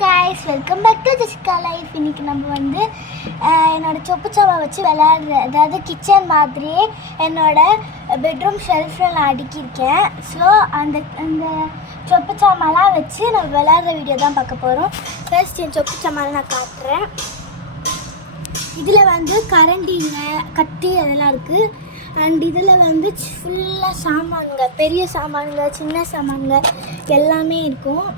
guys, welcome back to Jessica Life. இன்னைக்கு நம்ம வந்து என்னோட சொப்பு சாமா வச்சு விளையாடுற, அதாவது கிச்சன் மாதிரியே என்னோட பெட்ரூம் ஷெல்ஃபில் நான் அடுக்கியிருக்கேன். ஸோ அந்த சொப்பு சாமான்லாம் வச்சு நம்ம விளையாடுற வீடியோ தான் பார்க்க போகிறோம். ஃபர்ஸ்ட் என் சொப்பு சாமான் நான் காட்டுறேன். இதில் வந்து கரண்டிங்க, கத்தி அதெல்லாம் இருக்குது. அண்ட் இதில் வந்து ஃபுல்லாக சாமானுங்க, பெரிய சாமானுங்க, சின்ன சாமானுங்க எல்லாமே இருக்கும்.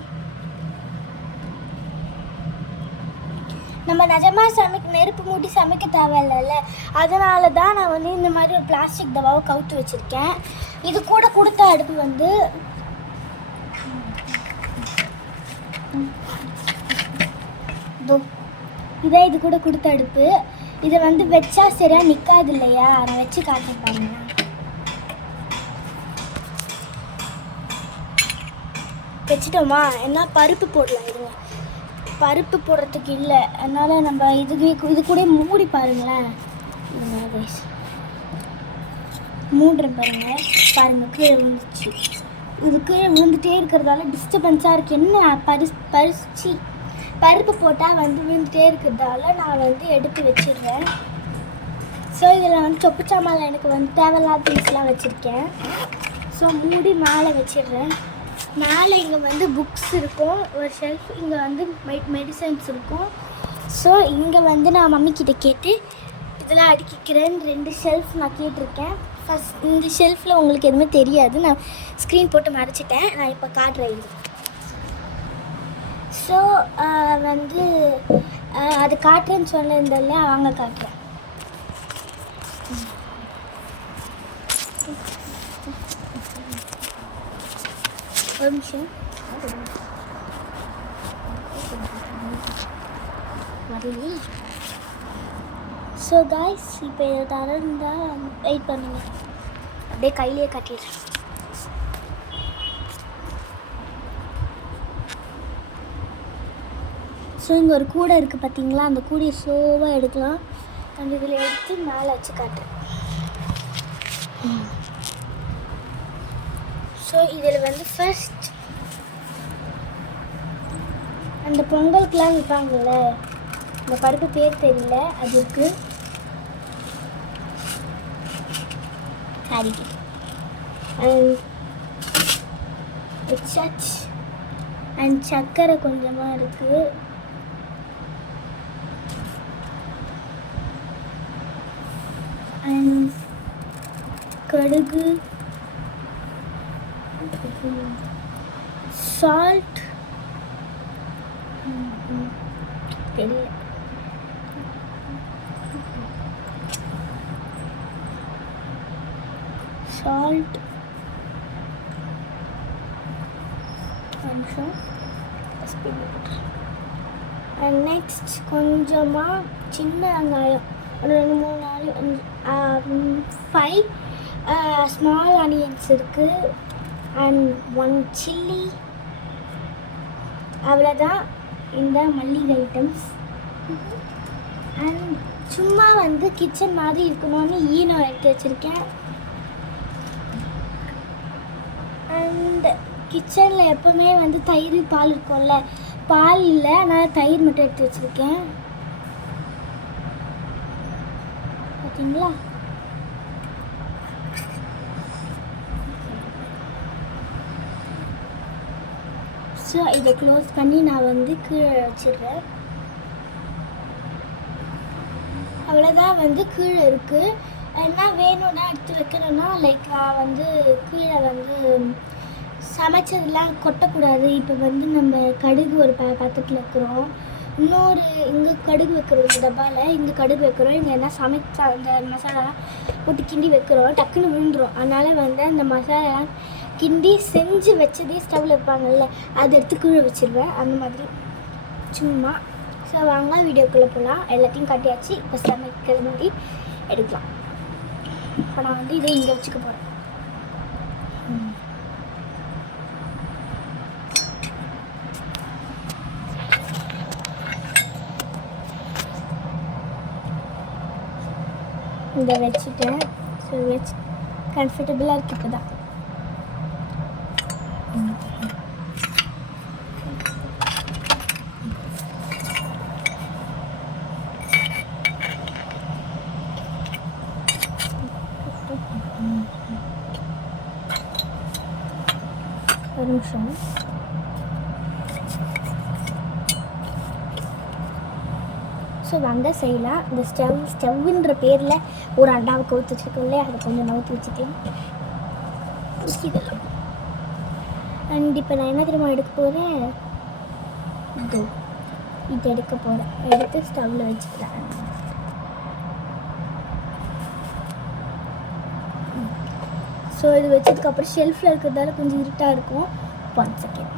நம்ம நிஜமாக நெருப்பு மூட்டி சமைக்க தேவையில்ல, அதனால தான் நான் வந்து இந்த மாதிரி ஒரு பிளாஸ்டிக் டப்பாவை கவுத்து வச்சுருக்கேன். இது கூட கொடுத்த அடுப்பு வந்து இதான் இது கூட கொடுத்த அடுப்பு. இதை வந்து வச்சா சரியாக நிற்காது இல்லையா, நான் வச்சு காட்டுறேன் பாருங்க. வச்சுட்டோமா, என்ன பருப்பு போடலாம், இருங்க. பருப்பு போடுறதுக்கு இல்லை, அதனால் நம்ம இது கூட மூடி பாருங்களேன். மூடுறேன் பாருங்கள் கீழே விழுந்துச்சு. இது கீழே விழுந்துகிட்டே இருக்கிறதால டிஸ்டர்பன்ஸாக இருக்குது. என்ன பருப்பு போட்டால் வந்து விழுந்துகிட்டே இருக்கிறதால நான் வந்து எடுத்து வச்சிடுறேன். ஸோ இதில் வந்து சொப்பு சாமான் எனக்கு வந்து தேவையில்லாத திங்ஸ்லாம் வச்சுருக்கேன். ஸோ மூடி மேலே வச்சிடுறேன். மேலே இங்கே வந்து புக்ஸ் இருக்கும், ஒரு ஷெல்ஃப், இங்கே வந்து மெடிசன்ஸ் இருக்கும். ஸோ இங்கே வந்து நான் மம்மிக்கிட்ட கேட்டு இதெல்லாம் அடுக்கிக்கிறேன். 2 ஷெல்ஃப் நான் கேட்டிருக்கேன். ஃபஸ்ட் இந்த ஷெல்ஃபில் உங்களுக்கு எதுவுமே தெரியாது, நான் ஸ்க்ரீன் போட்டு மறைச்சிட்டேன். நான் இப்போ காட்டுறேன் இது. ஸோ வந்து அது காட்டுறேன்னு சொன்னதில்ல, அவங்க காட்டுறேன். ஒரு நிமிஷம் வரலையே. ஸோ காய்ஸ், இப்போ இதை தரந்தால் வெயிட் பண்ணுங்க, அப்படியே கையிலே கட்டிடுறேன். ஸோ இங்கே ஒரு கூடை இருக்குது பார்த்தீங்களா, அந்த கூடையை ஸ்லோவாக எடுக்கலாம். அந்த இதில் எடுத்து மேலே வச்சு காட்டுறேன். ஸோ இதில் வந்து ஃபர்ஸ்ட் அந்த பொங்கலுக்குலாம் விற்பாங்கள்ல, இந்த பருப்பு பேர் தெரியல, அது இருக்குது. அண்ட் சர்ச் அண்ட் சர்க்கரை கொஞ்சமாக இருக்குது. அண்ட் கடுகு, சால்ட், தெரியல, சால்ட், அண்ட் நெக்ஸ்ட் கொஞ்சமாக சின்ன வெங்காயம், ஒரு 2 3 4 5 ஸ்மால் ஆனியன்ஸ் இருக்குது. And 1 chilli. அவ்வளோதான் இந்த மல்லிகை ஐட்டம்ஸ். அண்ட் சும்மா வந்து கிச்சன் மாதிரி இருக்கணும்னு ஈனோ எடுத்து வச்சுருக்கேன். அண்ட் கிச்சனில் எப்போவுமே வந்து தயிர் பால் இருக்கும்ல, பால் இல்லை, அதனால் தயிர் மட்டும் எடுத்து வச்சுருக்கேன். பார்த்தீங்களா? ஸோ இதை க்ளோஸ் பண்ணி நான் வந்து கீழே வச்சிடுறேன். அவ்வளோதான், வந்து கீழே இருக்குது. என்ன வேணும்னா எடுத்து வைக்கணும்னா, லைக் நான் வந்து கீழே வந்து சமைச்சதெல்லாம் கொட்டக்கூடாது. இப்போ வந்து நம்ம கடுகு ஒரு பாத்திரத்தில் வைக்கிறோம், இன்னொரு இங்கே கடுகு வைக்கிறோம், இந்த டப்பாவில் இங்கே கடுகு வைக்கிறோம், இங்கே என்ன சமைச்சா அந்த மசாலா போட்டு கிண்டி வைக்கிறோம், டக்குன்னு விழுந்துடும். அதனால் வந்து அந்த மசாலா கிண்டி செஞ்சு வச்சதே ஸ்டவ்வில் வைப்பாங்கல்ல, அது எடுத்து கீழே வச்சிருவேன், அந்த மாதிரி சும்மா. ஸோ வாங்க வீடியோக்குள்ளே போகலாம். எல்லாத்தையும் கட்டியாச்சு, இப்போ சமைக்கிற மாதிரி எடுக்கலாம். இப்போ நான் வந்து இதை இங்கே வச்சுக்க போகிறேன். இதை வச்சுட்டேன். ஸோ வச்சு கம்ஃபர்டபுளாக இருக்குது. இப்போ தான் நிமிஷம். ஸோ வாங்க செய்யலாம். இந்த ஸ்டவ்ன்ற பேரில் ஒரு அண்டாவை கவுத்து வச்சுருக்கோம்ல, அதை கொஞ்சம் நவுத்தி வச்சுக்கலாம். இதெல்லாம் அண்ட் இப்போ நான் என்ன தெரியுமா எடுக்க போகிறேன், இது எடுக்க போகிறேன். எடுத்து ஸ்டவ்வில் வச்சுக்கிறேன். ஸோ இது வச்சதுக்கப்புறம் ஷெல்ஃபில் இருக்கிறதால கொஞ்சம் இருட்டாக இருக்கும். 1 செகண்ட்.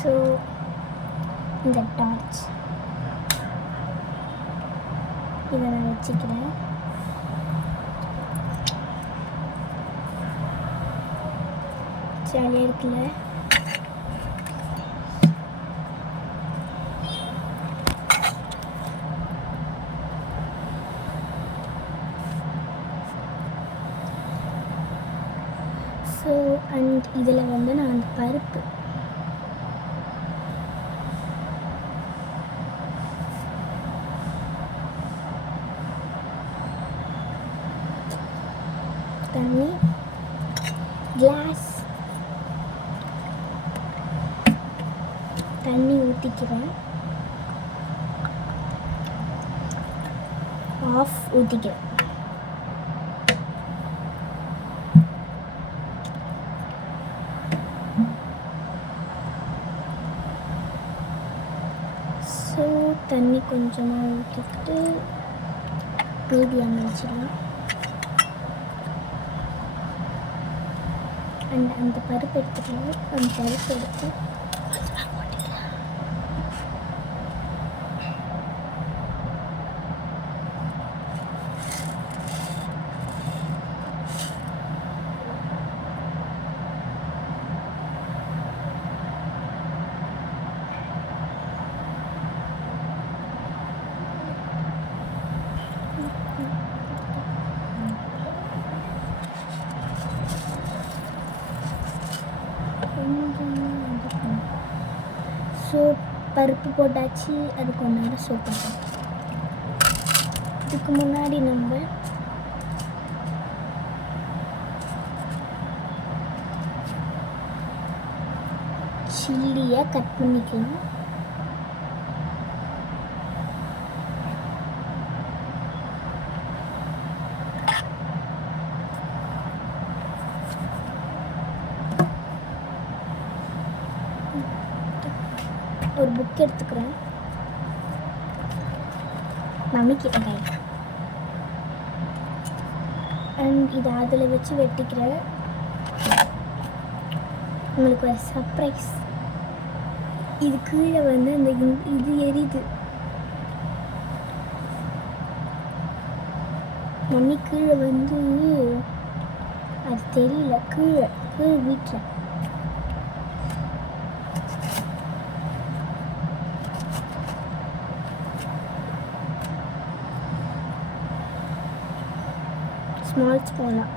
ஸோ இந்த டார்ச் இதை நான் வச்சுக்கிறேன். ஜாலியாக இருக்குல்ல. ஸோ அண்ட் இதில் வந்து நான் அந்த பருப்பு தண்ணி கிளாஸ் தண்ணி ஊற்றிக்கிறேன். ஆஃப் ஊற்றிக்கிறேன். ஸோ தண்ணி கொஞ்சமாக ஊற்றிட்டு மீடியம் வச்சிடலாம். அண்ட் அந்த பருப்பு எடுத்துக்கலாம். அந்த பருப்பு எடுத்து ஸோ பருப்பு போட்டாச்சு. அது கொஞ்ச நேரம் சோப்பாகும். இதுக்கு முன்னாடி நம்ம சில்லியை கட் பண்ணிக்கலாம். ஒரு புக் எடுத்துக்கிறேன். மம்மிக்கிட்ட கையில் அண்ட் இதை அதில் வச்சு வெட்டிக்கிறேன். உங்களுக்கு ஒரு சர்ப்ரைஸ். இது கீழே வந்து அந்த இது எரியுது. மம்மி கீழே வந்து அது தெரியல. கீழே வீட்டில் ஸ்மாலாக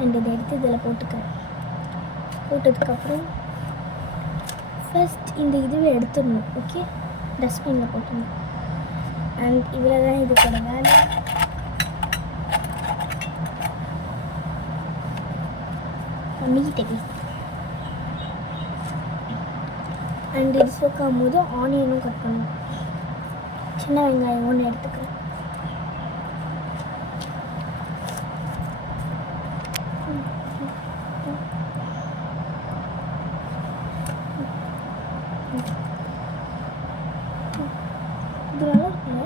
அண்ட் இதை எடுத்து இதில் போட்டுக்கிறேன். போட்டதுக்கப்புறம் ஃபஸ்ட் இந்த இதுவை எடுத்துடணும். ஓகே, டஸ்ட்பினில் போட்டுடணும். அண்ட் இவ்வளோ தான் இதுக்கோட வேலை. நீட்டே அண்ட் இது சோக்காகும் போது ஆனியனும் கட் பண்ணணும். சின்ன வெங்காயம் ஒன்று எடுத்துக்கிறேன். இது நல்லா இருக்குல்ல.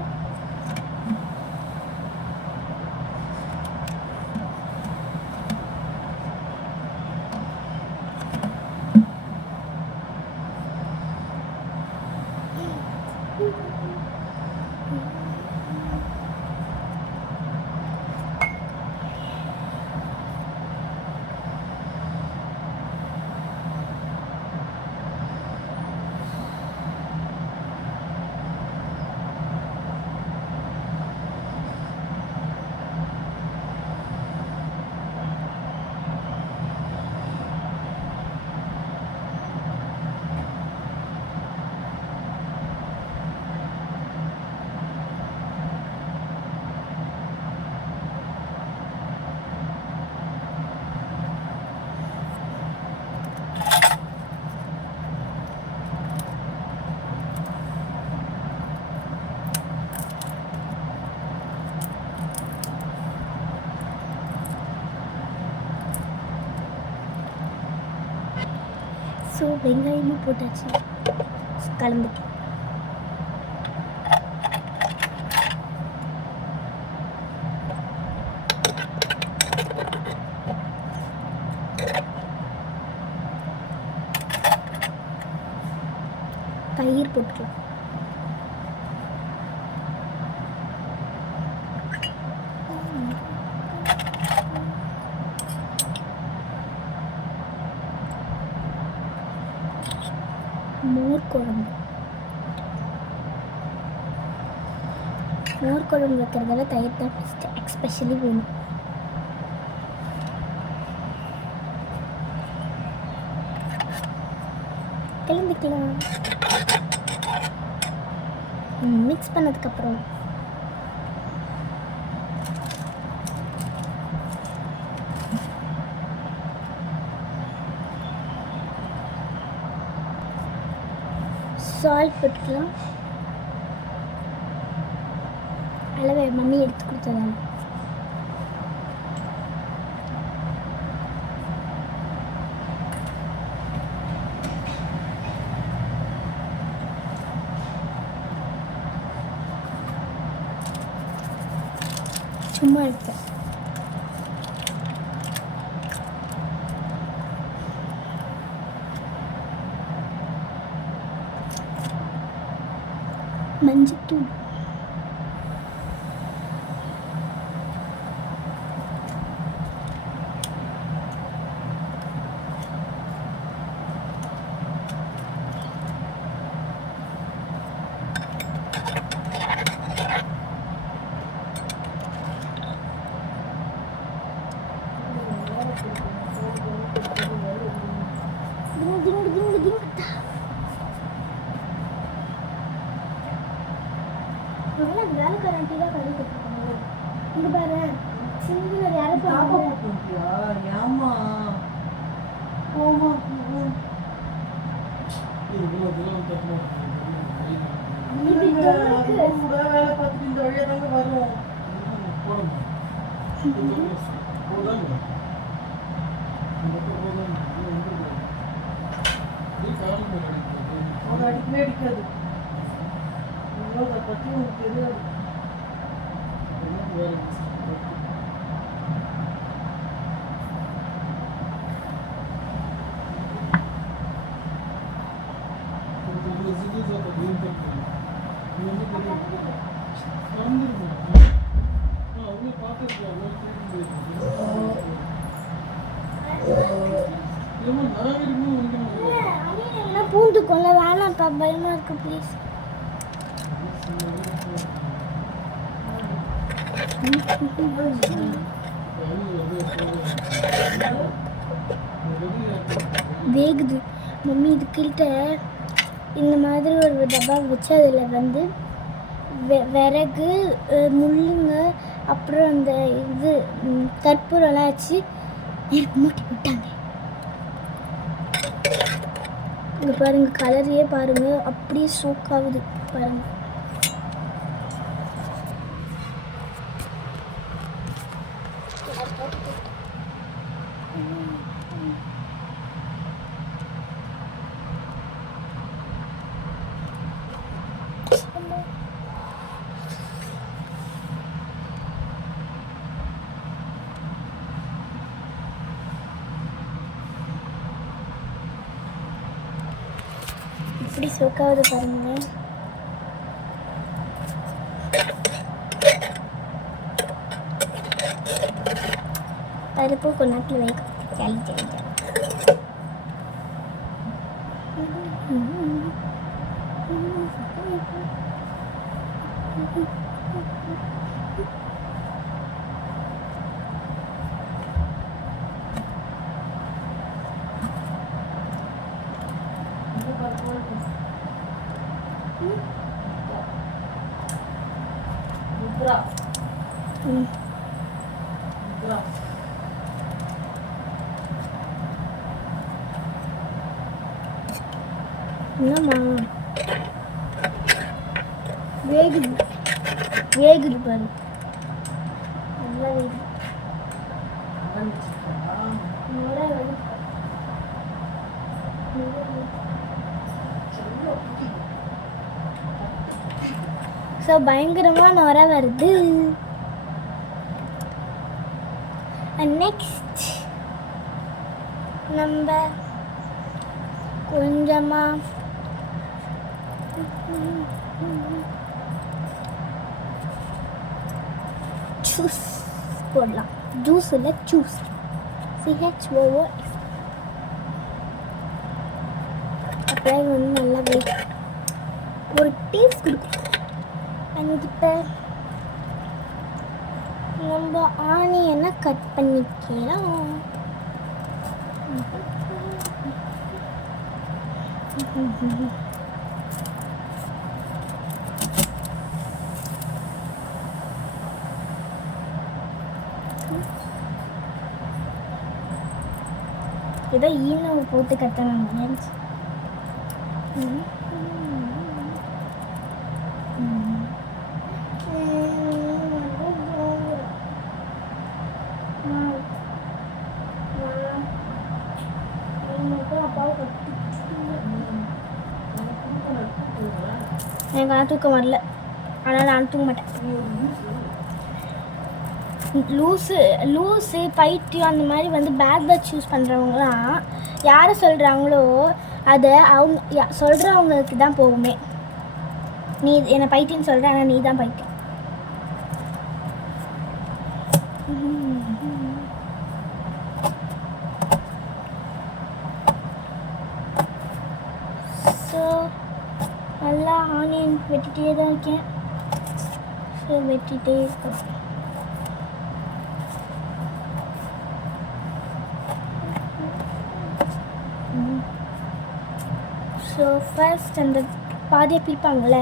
ஸோ வெங்காயமும் போட்டாச்சு, கலந்துட்டு தயிர் போட்டுக்கலாம். மோர் குழம்பு வைக்கிறதால தயிர் தான் ஃபஸ்ட்டு எக்ஸ்பெஷலி வேணும். கிளம்பிக்கலாம். மிக்ஸ் பண்ணதுக்கப்புறம் சால்ட் போட்டுக்கலாம். அளவு மம்மி எடுத்து கொடுத்ததால சும்மா எடுத்தேன். மஞ்சத்தூள், வேலைக்காரன்ட்டி தான் கழுவி கொடுத்துருக்காங்க. இங்கே பாரு, சிங்கிள் யாரும் ஏமா போமா வேலை பார்த்துட்டு இந்த வழியா தாங்க வரும். அடிக்கவே அடிக்காது. அதை பற்றி உங்களுக்கு தெரியாது. பூண்டு கொள்ள வேணாம்ப்பா, பயமா இருக்கு. Please வேகுது mummy. இதுக்கிட்ட இந்த மாதிரி ஒரு டப்பா வச்சு அதில் வந்து விறகு, முள்ளுங்க, அப்புறம் அந்த இது கற்பூரம்லாம் வச்சு எனக்கு மூட்டி விட்டாங்க. இங்கே பாருங்கள், கலரையே பாருங்கள், அப்படியே சோக் ஆகுது பாருங்கள். இப்படி சோக்காவது பாருங்களேன். பருப்பு கொஞ்ச நேரத்தில் வைக்கும். Jolly jolly jolly. என்னம்மா வேகுது வேகுது பாரு, நல்லா வேகுது. ஸோ பயங்கரமாக நுர வருது. நெக்ஸ்ட் நம்ம கொஞ்சமாக ஜூஸ் போடலாம். ஜூஸ் இல்லை, ஜூஸ். CHOOS. அப்புறம் வந்து நல்லா ஒரு டேஸ்ட் கொடுக்கும். அண்ட் இப்போ நம்ம ஆனியனை கட் பண்ணிக்கலாம். ஏதோ ஈனவை போட்டு கட்டணும். எனக்கு ஆனால் தூக்கம் வரல, ஆனால் நான் தூங்க மாட்டேன். லூஸு பைத்தியம் அந்த மாதிரி வந்து பேட் பேட்ச் யூஸ் பண்ணுறவங்களாம் யாரை சொல்கிறாங்களோ அதை அவங்க சொல்கிறவங்களுக்கு தான் போகுமே. நீ என்னை பைத்தியம்னு சொல்கிற, ஆனால் நீ தான் பைத்தியம். ஸோ நல்லா ஆனியன் வெட்டிகிட்டே தான் இருக்கேன். ஸோ வெட்டிகிட்டே இருக்கேன். ஸோ ஃபர்ஸ்ட் அந்த பாதியை பிரிப்பாங்கள்ல,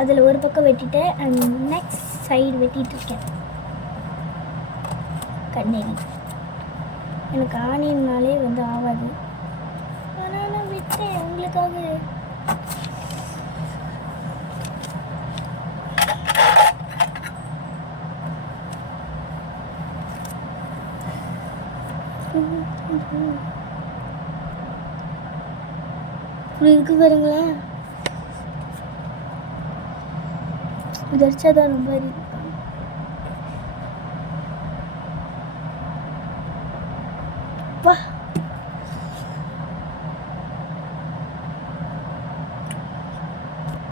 அதில் ஒரு பக்கம் வெட்டிட்டு அண்ட் நெக்ஸ்ட் சைடு வெட்டிகிட்ருக்கேன். கண்ணேரி எனக்கு ஆனியன்னாலே வந்து ஆகாது, ஆனால் நான் விட்டேன் உங்களுக்காக. இப்படி இருக்கு பாருங்களேன். இது அடிச்சாதான் ரொம்ப